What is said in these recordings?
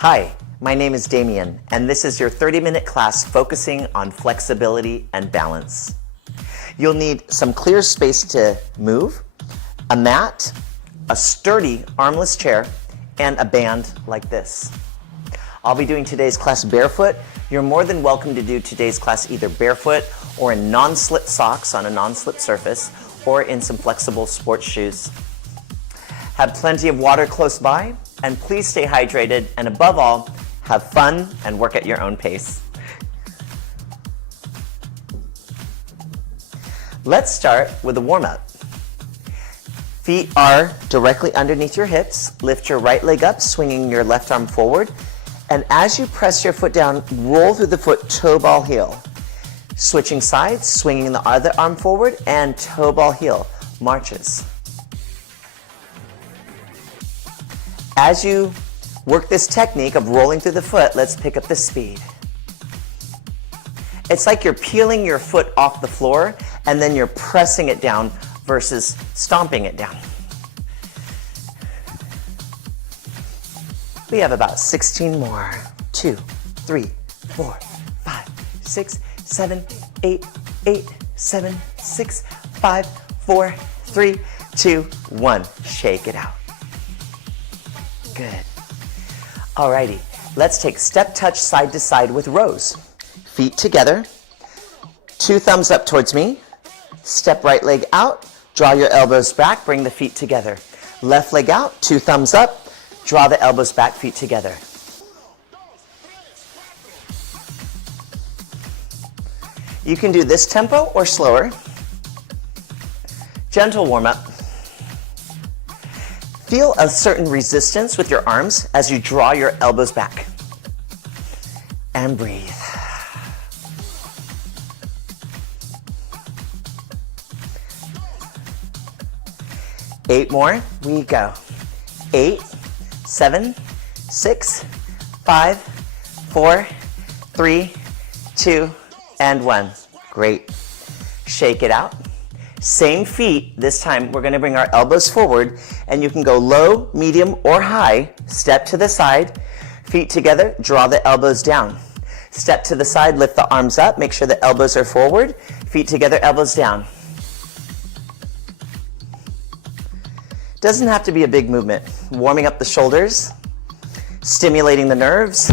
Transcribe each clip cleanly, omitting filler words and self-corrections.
Hi, my name is Damien, and this is your 30-minute class focusing on flexibility and balance. You'll need some clear space to move, a mat, a sturdy armless chair, and a band like this. I'll be doing today's class barefoot. You're more than welcome to do today's class either barefoot or in non-slip socks on a non-slip surface or in some flexible sports shoes. Have plenty of water close by, and please stay hydrated, and above all, have fun and work at your own pace. Let's start with a warm-up. Feet are directly underneath your hips. Lift your right leg up, swinging your left arm forward. And as you press your foot down, roll through the foot toe ball heel. Switching sides, swinging the other arm forward, and toe ball heel marches. As you work this technique of rolling through the foot, let's pick up the speed. It's like you're peeling your foot off the floor and then you're pressing it down versus stomping it down. We have about 16 more. 2, 3, 4, 5, 6, 7, 8, 8, 7, 6, 5, 4, 3, 2, 1. Shake it out. Good. Alrighty, let's take step touch side to side with rows. Feet together, 2 thumbs up towards me, step right leg out, draw your elbows back, bring the feet together. Left leg out, 2 thumbs up, draw the elbows back, feet together. You can do this tempo or slower. Gentle warm up. Feel a certain resistance with your arms as you draw your elbows back. And breathe. Eight more. We go. 8, 7, 6, 5, 4, 3, 2, and 1. Great. Shake it out. Same feet. This time we're going to bring our elbows forward, and you can go low, medium, or high. Step to the side. Feet together. Draw the elbows down. Step to the side. Lift the arms up. Make sure the elbows are forward. Feet together. Elbows down. Doesn't have to be a big movement. Warming up the shoulders, stimulating the nerves,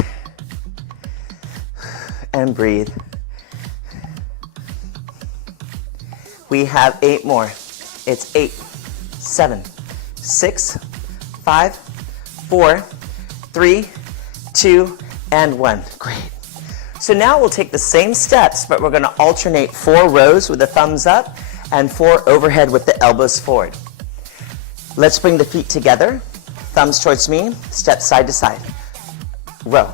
and breathe. We have 8 more. It's 8, 7, 6, 5, 4, 3, 2, and 1. Great. So now we'll take the same steps, but we're going to alternate 4 rows with the thumbs up and 4 overhead with the elbows forward. Let's bring the feet together, thumbs towards me, step side to side. Row.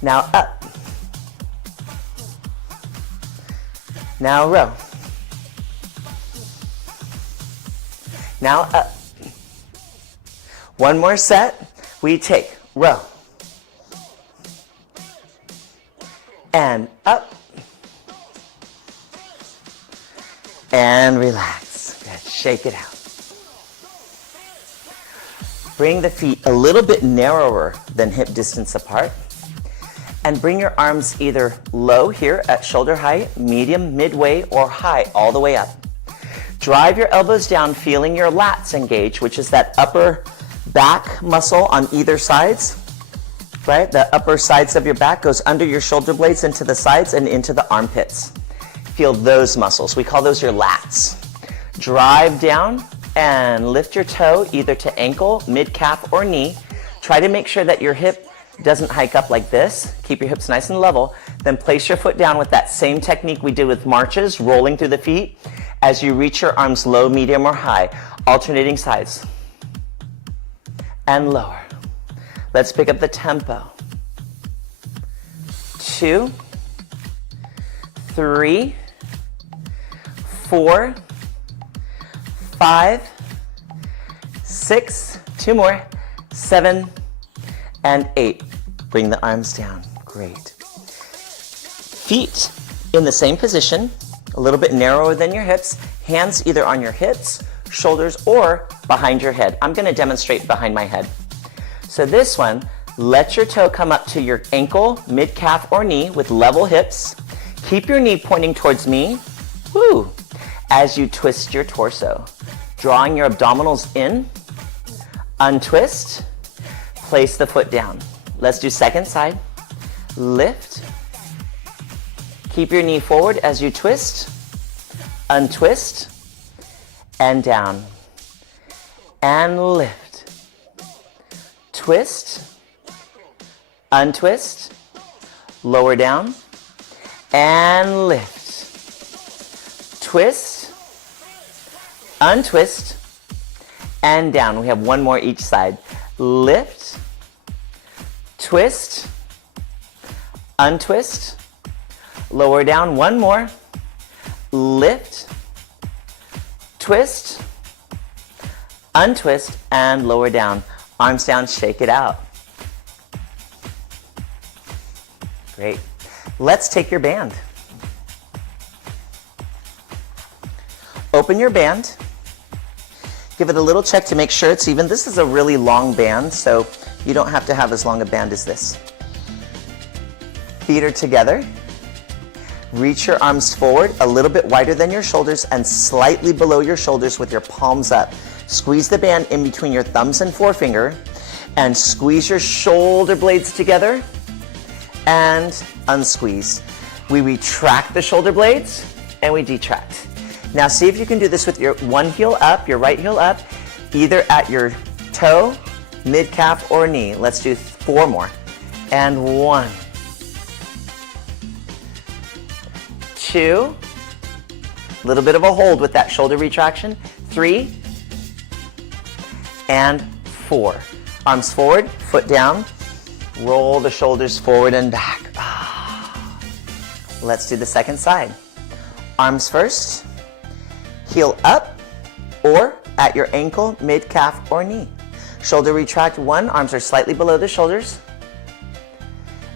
Now up. Now row. Now up. One more set. We take row. And up. And relax. Good. Shake it out. Bring the feet a little bit narrower than hip distance apart. And bring your arms either low here at shoulder height, medium, midway, or high all the way up. Drive your elbows down, feeling your lats engage, which is that upper back muscle on either sides, right? The upper sides of your back goes under your shoulder blades into the sides and into the armpits. Feel those muscles. We call those your lats. Drive down and lift your toe either to ankle, mid-calf, or knee. Try to make sure that your hip doesn't hike up like this. Keep your hips nice and level. Then place your foot down with that same technique we did with marches, rolling through the feet as you reach your arms low, medium, or high, alternating sides. And lower. Let's pick up the tempo. 2, 3, 4, 5, 6, 2 more, 7, and 8. Bring the arms down. Great. Feet in the same position, a little bit narrower than your hips, hands either on your hips, shoulders, or behind your head. I'm going to demonstrate behind my head. So this one, let your toe come up to your ankle, mid-calf, or knee with level hips. Keep your knee pointing towards me. Woo! As you twist your torso. Drawing your abdominals in. Untwist. Place the foot down. Let's do second side. Lift. Keep your knee forward as you twist. Untwist. And down. And lift. Twist. Untwist. Lower down. And lift. Twist. Untwist. And down. We have one more each side. Lift. Twist. Untwist. Lower down. One more. Lift. Twist. Untwist. And lower down. Arms down. Shake it out. Great. Let's take your band. Open your band. Give it a little check to make sure it's even. This is a really long band, so you don't have to have as long a band as this. Feet are together. Reach your arms forward a little bit wider than your shoulders and slightly below your shoulders with your palms up. Squeeze the band in between your thumbs and forefinger and squeeze your shoulder blades together and unsqueeze. We retract the shoulder blades and we detract. Now see if you can do this with your one heel up, your right heel up, either at your toe, mid-calf, or knee. Let's do 4 more. And 1, 2, a little bit of a hold with that shoulder retraction, 3, and 4. Arms forward, foot down, roll the shoulders forward and back. Let's do the second side. Arms first, heel up, or at your ankle, mid-calf, or knee. Shoulder retract 1, arms are slightly below the shoulders.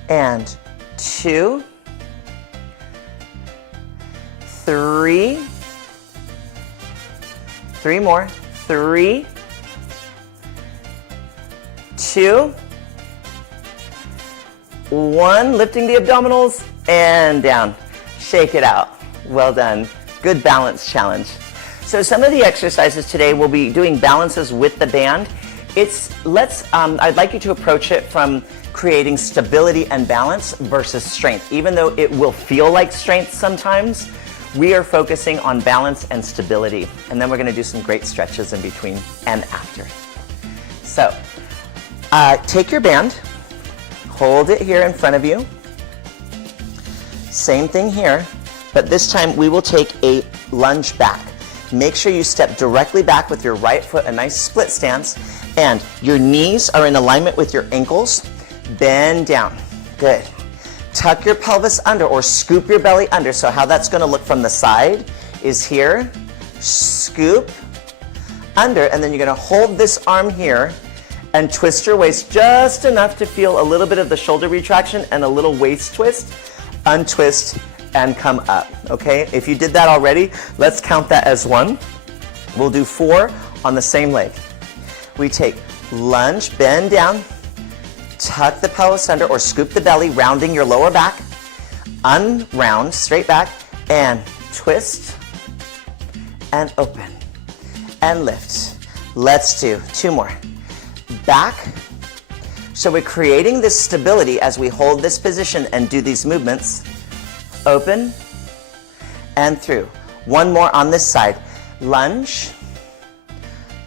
And 2, 3, 3 more, 3, 2, 1, lifting the abdominals and down. Shake it out. Well done. Good balance challenge. So some of the exercises today we'll be doing balances with the band. I'd like you to approach it from creating stability and balance versus strength. Even though it will feel like strength sometimes, we are focusing on balance and stability. And then we're going to do some great stretches in between and after. So take your band, hold it here in front of you. Same thing here, but this time we will take a lunge back. Make sure you step directly back with your right foot, a nice split stance, and your knees are in alignment with your ankles. Bend down. Good. Tuck your pelvis under or scoop your belly under. So how that's going to look from the side is here. Scoop under, and then you're going to hold this arm here and twist your waist just enough to feel a little bit of the shoulder retraction and a little waist twist. Untwist and come up, okay? If you did that already, let's count that as 1. We'll do 4 on the same leg. We take lunge, bend down, tuck the pelvis under or scoop the belly, rounding your lower back, unround, straight back, and twist, and open, and lift. Let's do 2 more. Back. So we're creating this stability as we hold this position and do these movements. Open and through. 1 more on this side. Lunge,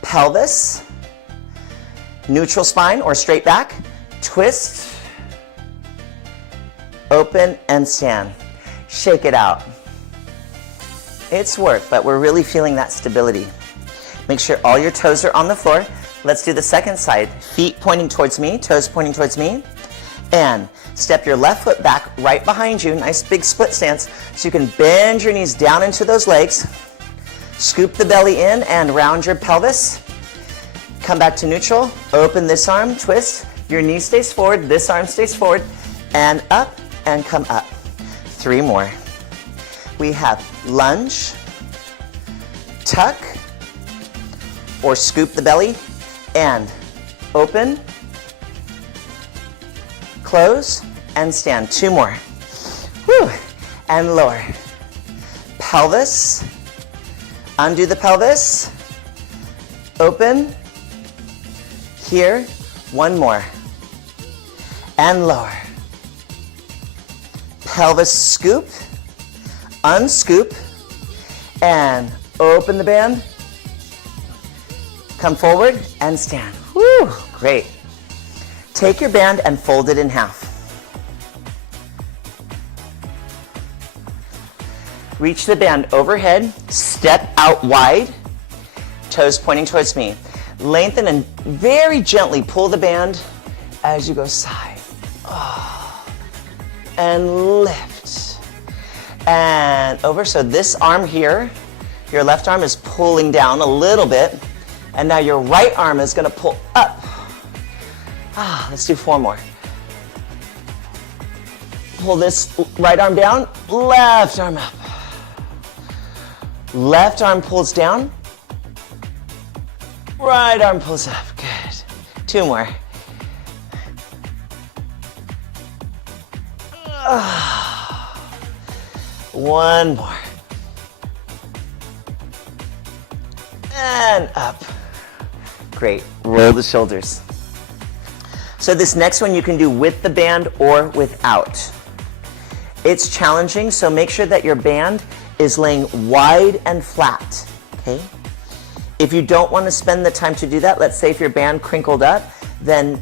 pelvis, neutral spine or straight back, twist, open and stand. Shake it out. It's work, but we're really feeling that stability. Make sure all your toes are on the floor. Let's do the second side. Feet pointing towards me, toes pointing towards me. And step your left foot back right behind you. Nice big split stance. So you can bend your knees down into those legs. Scoop the belly in and round your pelvis. Come back to neutral. Open this arm, twist. Your knee stays forward, this arm stays forward. And up and come up. 3 more. We have lunge, tuck, or scoop the belly, and open, close, and stand. 2 more. Whew. And lower. Pelvis. Undo the pelvis. Open. Here. 1 more. And lower. Pelvis scoop. Unscoop. And open the band. Come forward and stand. Woo, great. Take your band and fold it in half. Reach the band overhead, step out wide, toes pointing towards me. Lengthen and very gently pull the band as you go side. Oh. And lift. And over, so this arm here, your left arm is pulling down a little bit, and now your right arm is gonna pull up. Let's do 4 more. Pull this right arm down, left arm up. Left arm pulls down, right arm pulls up. Good. 2 more. One more. And up. Great. Roll the shoulders. So this next one you can do with the band or without. It's challenging, so make sure that your band is laying wide and flat, okay? If you don't want to spend the time to do that, let's say if your band crinkled up, then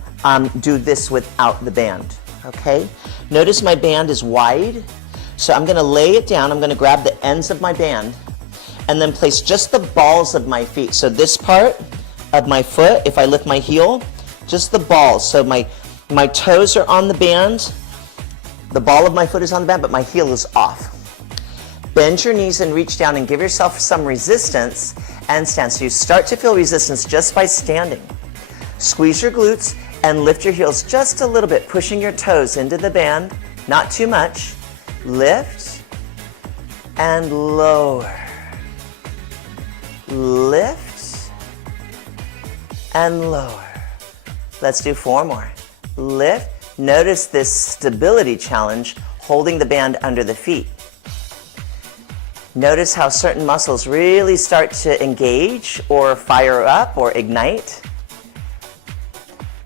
do this without the band, okay? Notice my band is wide, so I'm gonna lay it down, I'm gonna grab the ends of my band, and then place just the balls of my feet. So this part of my foot, if I lift my heel, just the balls. So my toes are on the band, the ball of my foot is on the band, but my heel is off. Bend your knees and reach down and give yourself some resistance and stand. So you start to feel resistance just by standing. Squeeze your glutes and lift your heels just a little bit, pushing your toes into the band, not too much. Lift and lower. Lift and lower. Let's do 4 more. Lift. Notice this stability challenge, holding the band under the feet. Notice how certain muscles really start to engage or fire up or ignite.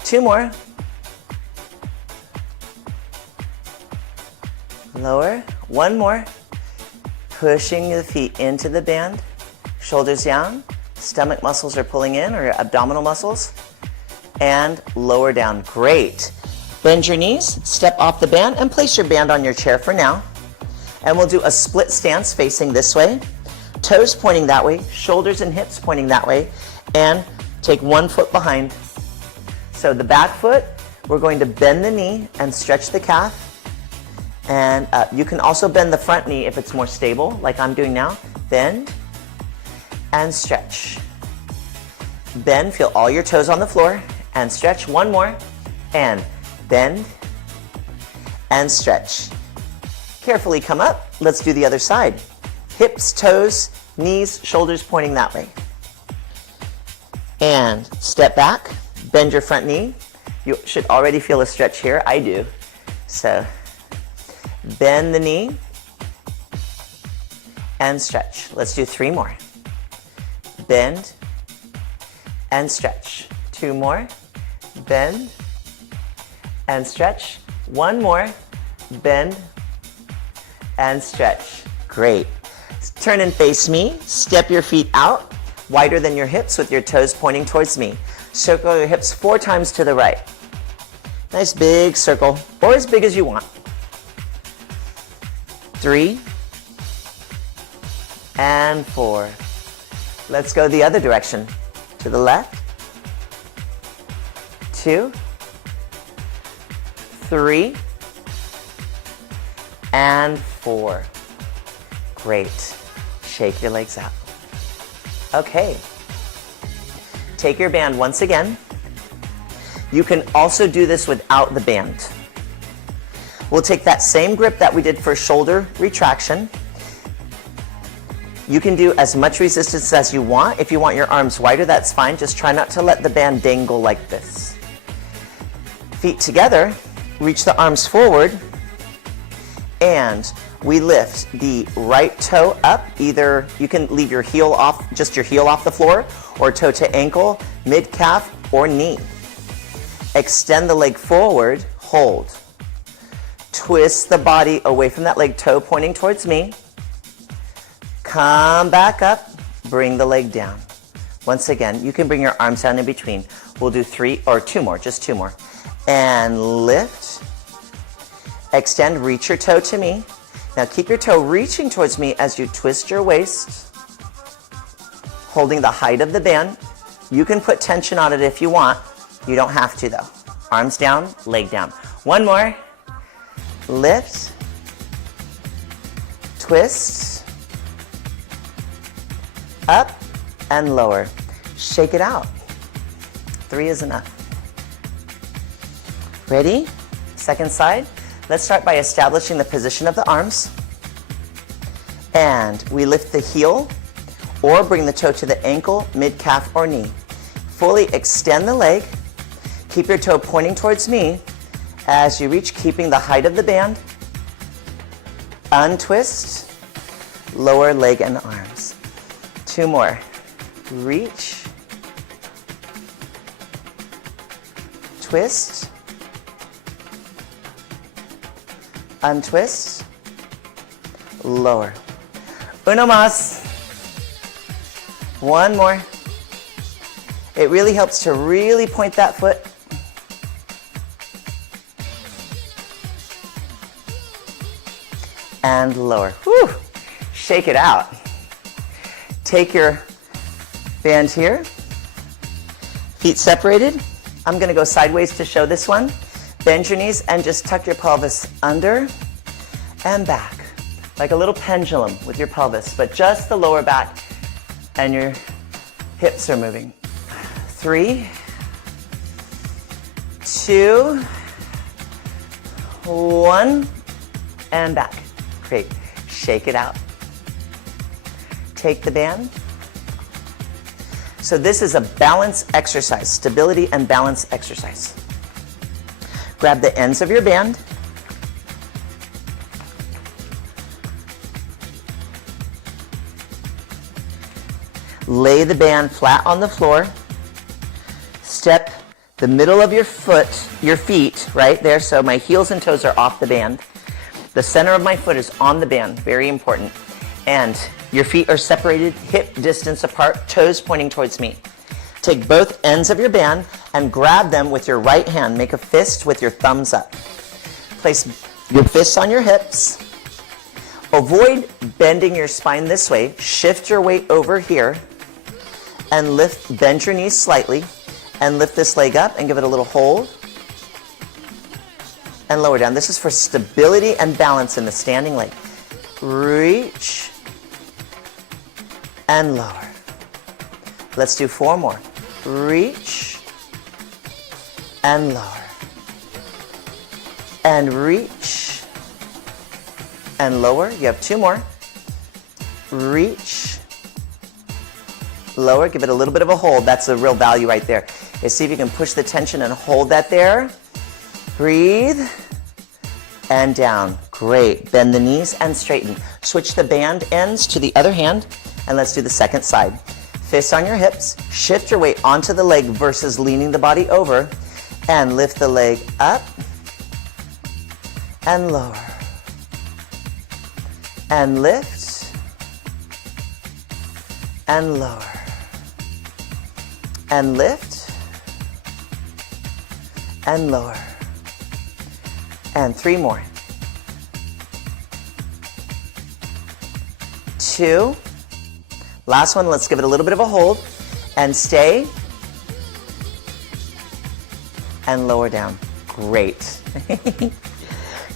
2 more. Lower. 1 more. Pushing the feet into the band. Shoulders down. Stomach muscles are pulling in, or abdominal muscles. And lower down. Great. Bend your knees, step off the band, and place your band on your chair for now. And we'll do a split stance facing this way. Toes pointing that way, shoulders and hips pointing that way, and take 1 foot behind. So the back foot, we're going to bend the knee and stretch the calf. And you can also bend the front knee if it's more stable, like I'm doing now. Bend and stretch. Bend, feel all your toes on the floor, and stretch. 1 more, and bend and stretch. Carefully come up. Let's do the other side. Hips, toes, knees, shoulders pointing that way. And step back, bend your front knee. You should already feel a stretch here. I do. So bend the knee and stretch. Let's do 3 more. Bend and stretch. 2 more. Bend and stretch. 1 more. Bend and stretch. Great. Turn and face me. Step your feet out, wider than your hips with your toes pointing towards me. Circle your hips 4 times to the right. Nice big circle, or as big as you want. 3 and 4. Let's go the other direction. To the left. 2, 3, and 4. Great. Shake your legs out. Okay. Take your band once again. You can also do this without the band. We'll take that same grip that we did for shoulder retraction. You can do as much resistance as you want. If you want your arms wider, that's fine. Just try not to let the band dangle like this. Feet together, reach the arms forward, and we lift the right toe up. Either you can leave your heel off, just your heel off the floor, or toe to ankle, mid-calf, or knee. Extend the leg forward, hold. Twist the body away from that leg, toe pointing towards me. Come back up, bring the leg down. Once again, you can bring your arms down in between. We'll do two more, just two more. And lift, extend, reach your toe to me. Now keep your toe reaching towards me as you twist your waist, holding the height of the band. You can put tension on it if you want. You don't have to though. Arms down, leg down. One more. Lift, twist, up and lower. Shake it out. 3 is enough. Ready? Second side. Let's start by establishing the position of the arms. And we lift the heel or bring the toe to the ankle, mid-calf, or knee. Fully extend the leg. Keep your toe pointing towards me as you reach, keeping the height of the band. Untwist, lower leg and arms. 2 more. Reach, twist, untwist, lower. Uno más. 1 more. It really helps to really point that foot. And lower. Whew. Shake it out. Take your band here. Feet separated. I'm going to go sideways to show this one. Bend your knees and just tuck your pelvis under and back. Like a little pendulum with your pelvis, but just the lower back and your hips are moving. 3, 2, 1, and back. Great. Shake it out. Take the band. So this is a balance exercise, stability and balance exercise. Grab the ends of your band. Lay the band flat on the floor. Step the middle of your feet right there, so my heels and toes are off the band. The center of my foot is on the band, very important. And your feet are separated, hip distance apart, toes pointing towards me. Take both ends of your band and grab them with your right hand. Make a fist with your thumbs up. Place your fists on your hips. Avoid bending your spine this way. Shift your weight over here and bend your knees slightly and lift this leg up and give it a little hold. And lower down. This is for stability and balance in the standing leg. Reach and lower. Let's do 4 more. Reach and lower. And reach and lower. You have 2 more. Reach, lower. Give it a little bit of a hold. That's the real value right there. Is see if you can push the tension and hold that there. Breathe and down. Great. Bend the knees and straighten. Switch the band ends to the other hand and let's do the second side. Fists on your hips. Shift your weight onto the leg versus leaning the body over and lift the leg up and lower. And lift and lower. And lift and lower. And 3 more. 2. Last one, let's give it a little bit of a hold. And stay. And lower down. Great.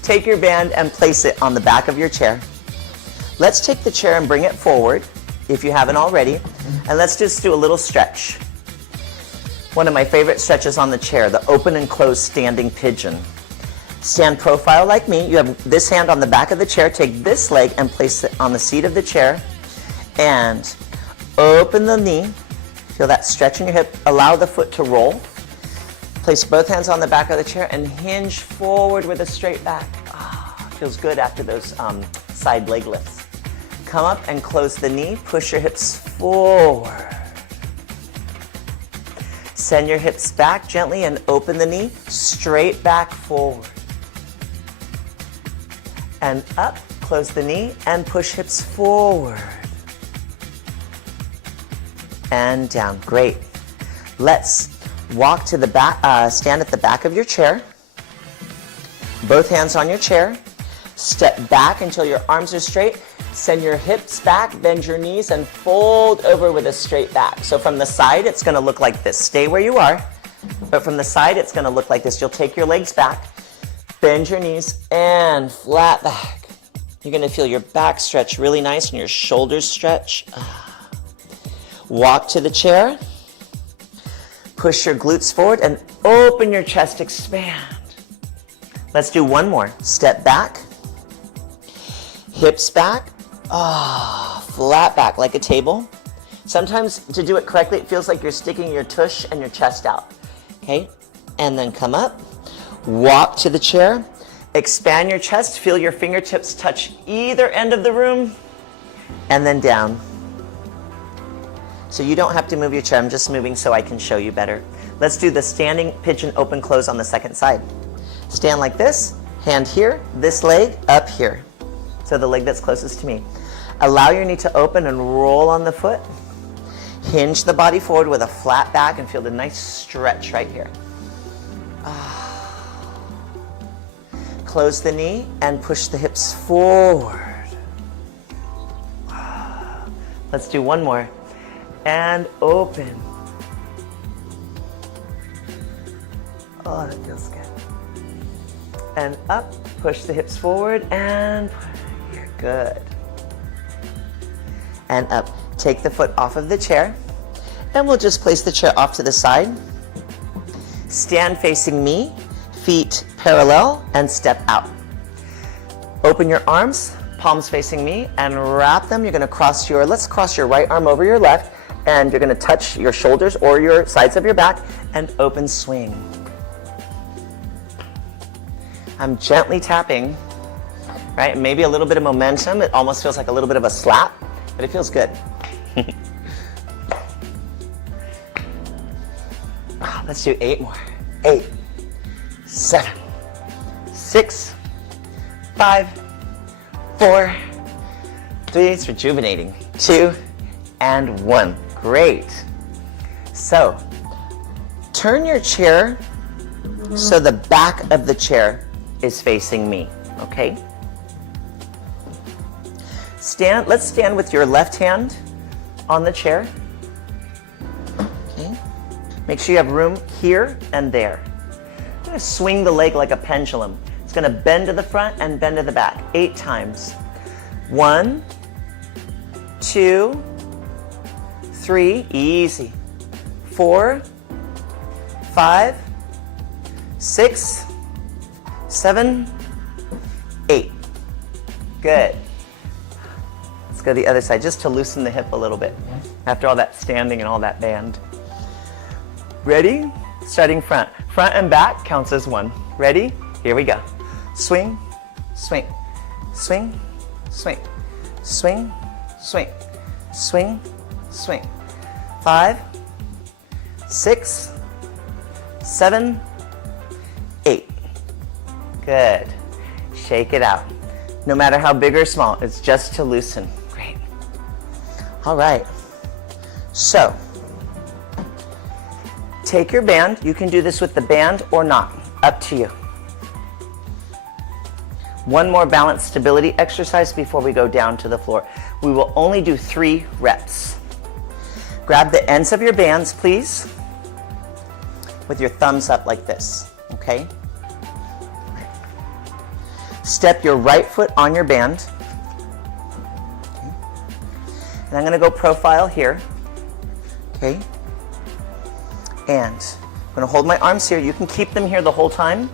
Take your band and place it on the back of your chair. Let's take the chair and bring it forward, if you haven't already. And let's just do a little stretch. One of my favorite stretches on the chair, the open and close standing pigeon. Stand profile like me. You have this hand on the back of the chair. Take this leg and place it on the seat of the chair. And open the knee. Feel that stretch in your hip. Allow the foot to roll. Place both hands on the back of the chair and hinge forward with a straight back. Feels good after those side leg lifts. Come up and close the knee. Push your hips forward. Send your hips back gently and open the knee. Straight back forward. And up. Close the knee and push hips forward. And down. Great. Let's walk to the back, stand at the back of your chair. Both hands on your chair. Step back until your arms are straight. Send your hips back, bend your knees, and fold over with a straight back. So from the side, it's going to look like this. Stay where you are, but from the side, it's going to look like this. You'll take your legs back, bend your knees, and flat back. You're going to feel your back stretch really nice and your shoulders stretch. Walk to the chair. Push your glutes forward and open your chest, expand. Let's do one more. Step back. Hips back, flat back like a table. Sometimes to do it correctly, it feels like you're sticking your tush and your chest out. Okay, and then come up, walk to the chair, expand your chest, feel your fingertips touch either end of the room, and then down. So you don't have to move your chair, I'm just moving so I can show you better. Let's do the standing pigeon open close on the second side. Stand like this, hand here, this leg up here. So the leg that's closest to me. Allow your knee to open and roll on the foot. Hinge the body forward with a flat back and feel the nice stretch right here. Close the knee and push the hips forward. Let's do one more. And open. Oh, that feels good. And up, push the hips forward and you're good. And up. Take the foot off of the chair and we'll just place the chair off to the side. Stand facing me, feet parallel and step out. Open your arms, palms facing me and wrap them. You're going to let's cross your right arm over your left and you're going to touch your shoulders or your sides of your back and open swing. I'm gently tapping, right? Maybe a little bit of momentum. It almost feels like a little bit of a slap, but it feels good. Let's do 8 more. 8, 7, 6, 5, 4, 3, it's rejuvenating. 2, and 1. Great. So, turn your chair so the back of the chair is facing me, okay? Let's stand with your left hand on the chair. Okay. Make sure you have room here and there. I'm going to swing the leg like a pendulum. It's going to bend to the front and bend to the back 8 times. 1, 2, 3, easy. 4, 5, 6, 7, 8. Good. Let's go to the other side just to loosen the hip a little bit after all that standing and all that band. Ready? Starting front. Front and back counts as 1. Ready? Here we go. Swing, swing, swing, swing, swing, swing, swing, swing. 5, 6, 7, 8. Good. Shake it out. No matter how big or small, it's just to loosen. Great. All right. So, take your band. You can do this with the band or not. Up to you. One more balance stability exercise before we go down to the floor. We will only do 3 reps. Grab the ends of your bands, please, with your thumbs up like this, okay? Step your right foot on your band. Okay. And I'm going to go profile here, okay? And I'm going to hold my arms here. You can keep them here the whole time,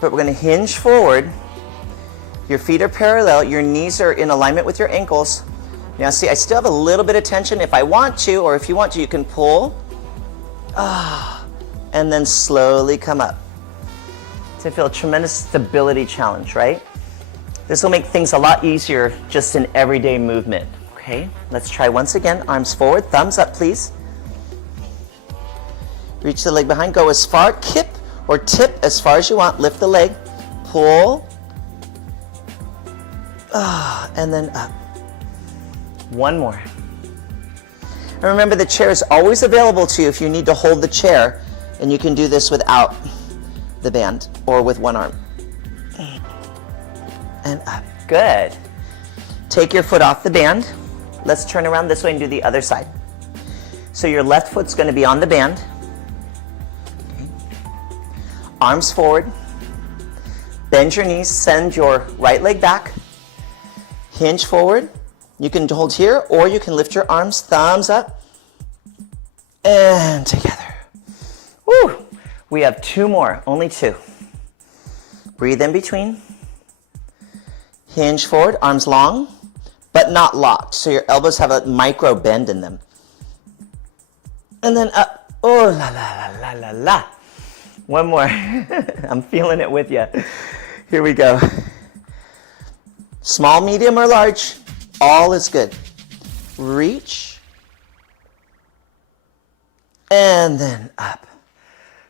but we're going to hinge forward. Your feet are parallel. Your knees are in alignment with your ankles. Now see, I still have a little bit of tension. If I want to, or if you want to, you can pull. and then slowly come up. To feel a tremendous stability challenge, right? This will make things a lot easier just in everyday movement. Okay, let's try once again. Arms forward, thumbs up, please. Reach the leg behind, go as far, kip or tip as far as you want. Lift the leg, pull, and then up. One more. And remember, the chair is always available to you if you need to hold the chair, and you can do this without the band or with one arm. And up. Good. Take your foot off the band. Let's turn around this way and do the other side. So your left foot's going to be on the band. Okay. Arms forward. Bend your knees. Send your right leg back. Hinge forward. You can hold here, or you can lift your arms, thumbs up, and together. Woo! We have two more, only two. Breathe in between. Hinge forward, arms long, but not locked. So your elbows have a micro bend in them. And then up. Oh, la, la, la, la, la, la. One more. I'm feeling it with you. Here we go. Small, medium, or large, all is good. Reach. And then up.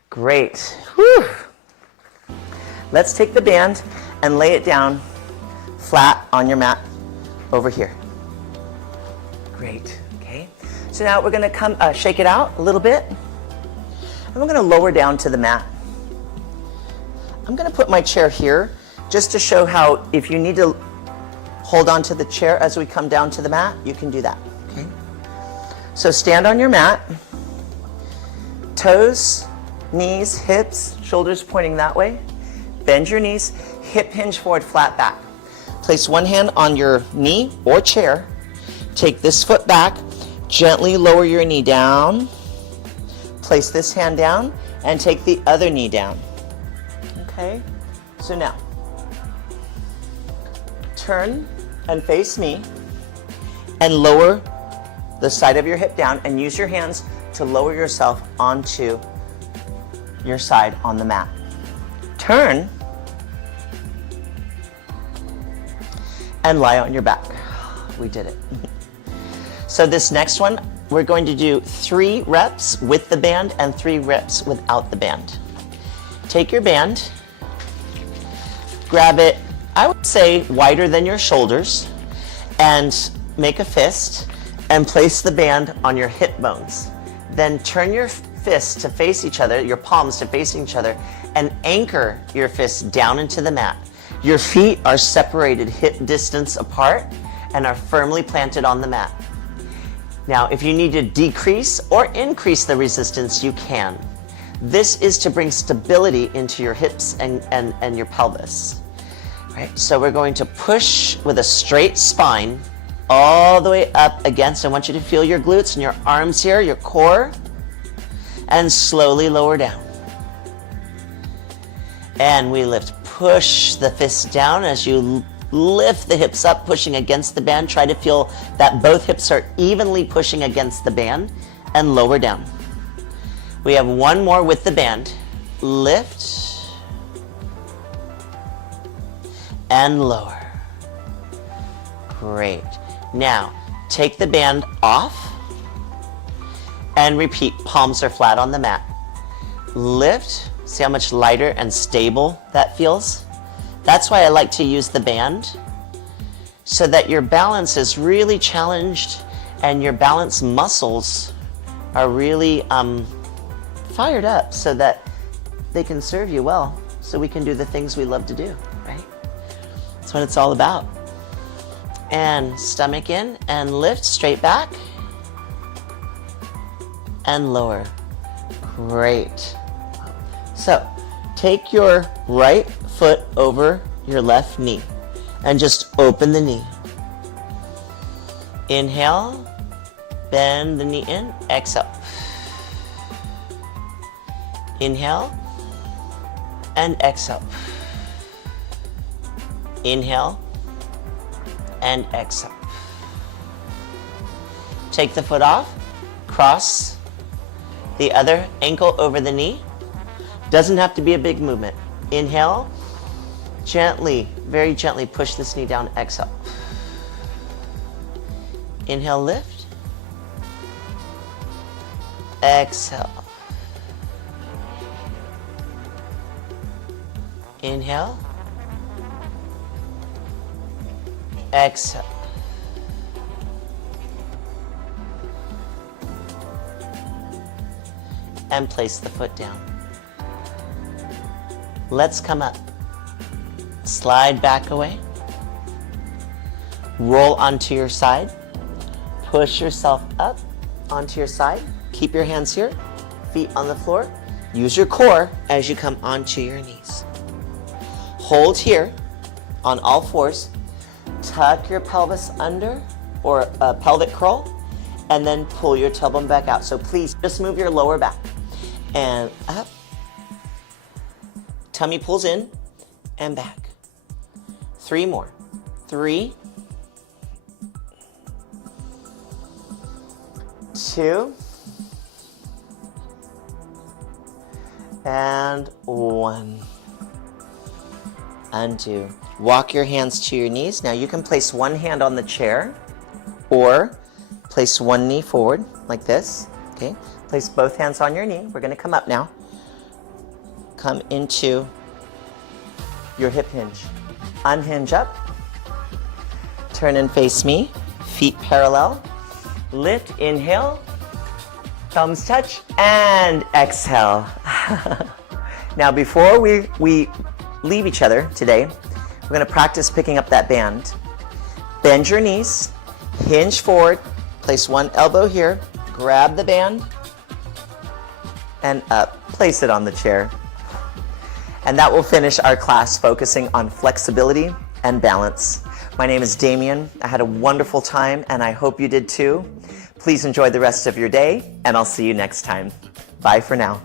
Great. Whew. Let's take the band and lay it down flat on your mat over here. Great. Okay. So now we're going to come shake it out a little bit. And we're going to lower down to the mat. I'm going to put my chair here just to show how if you need to hold on to the chair as we come down to the mat, you can do that. Okay. So stand on your mat. Toes, knees, hips, shoulders pointing that way. Bend your knees, hip hinge forward, flat back. Place one hand on your knee or chair. Take this foot back. Gently lower your knee down. Place this hand down and take the other knee down. Okay, so now turn and face me and lower the side of your hip down and use your hands to lower yourself onto your side on the mat. Turn and lie on your back. We did it. So this next one, we're going to do 3 reps with the band and 3 reps without the band. Take your band, grab it, I would say wider than your shoulders, and make a fist and place the band on your hip bones. Then turn your fists to face each other, your palms to face each other, and anchor your fists down into the mat. Your feet are separated hip distance apart and are firmly planted on the mat. Now, if you need to decrease or increase the resistance, you can. This is to bring stability into your hips and your pelvis. Right? So we're going to push with a straight spine all the way up against. I want you to feel your glutes and your arms here, your core, and slowly lower down. And we lift. Push the fists down as you lift the hips up, pushing against the band. Try to feel that both hips are evenly pushing against the band, and lower down. We have one more with the band. Lift and lower. Great. Now, take the band off and repeat. Palms are flat on the mat. Lift. See how much lighter and stable that feels? That's why I like to use the band, so that your balance is really challenged and your balance muscles are really fired up so that they can serve you well, so we can do the things we love to do, right? That's what it's all about. And stomach in and lift straight back and lower. Great. So take your right foot over your left knee and just open the knee. Inhale, bend the knee in, exhale. Inhale and exhale. Inhale and exhale. Take the foot off, cross the other ankle over the knee, Doesn't have to be a big movement. Inhale, gently, very gently push this knee down, exhale. Inhale, lift. Exhale. Inhale. Exhale. And place the foot down. Let's come up. Slide back away. Roll onto your side. Push yourself up onto your side. Keep your hands here, feet on the floor. Use your core as you come onto your knees. Hold here on all fours. Tuck your pelvis under or a pelvic curl, and then pull your tailbone back out. So please just move your lower back and up. Tummy pulls in and back. 3 more. 3, 2, and 1. Undo. Walk your hands to your knees. Now you can place one hand on the chair or place one knee forward like this. Okay. Place both hands on your knee. We're going to come up now. Come into your hip hinge. Unhinge up. Turn and face me. Feet parallel. Lift, inhale. Thumbs touch and exhale. Now before we leave each other today, we're going to practice picking up that band. Bend your knees, hinge forward, place one elbow here, grab the band, and up. Place it on the chair. And that will finish our class focusing on flexibility and balance. My name is Damien. I had a wonderful time, and I hope you did too. Please enjoy the rest of your day, and I'll see you next time. Bye for now.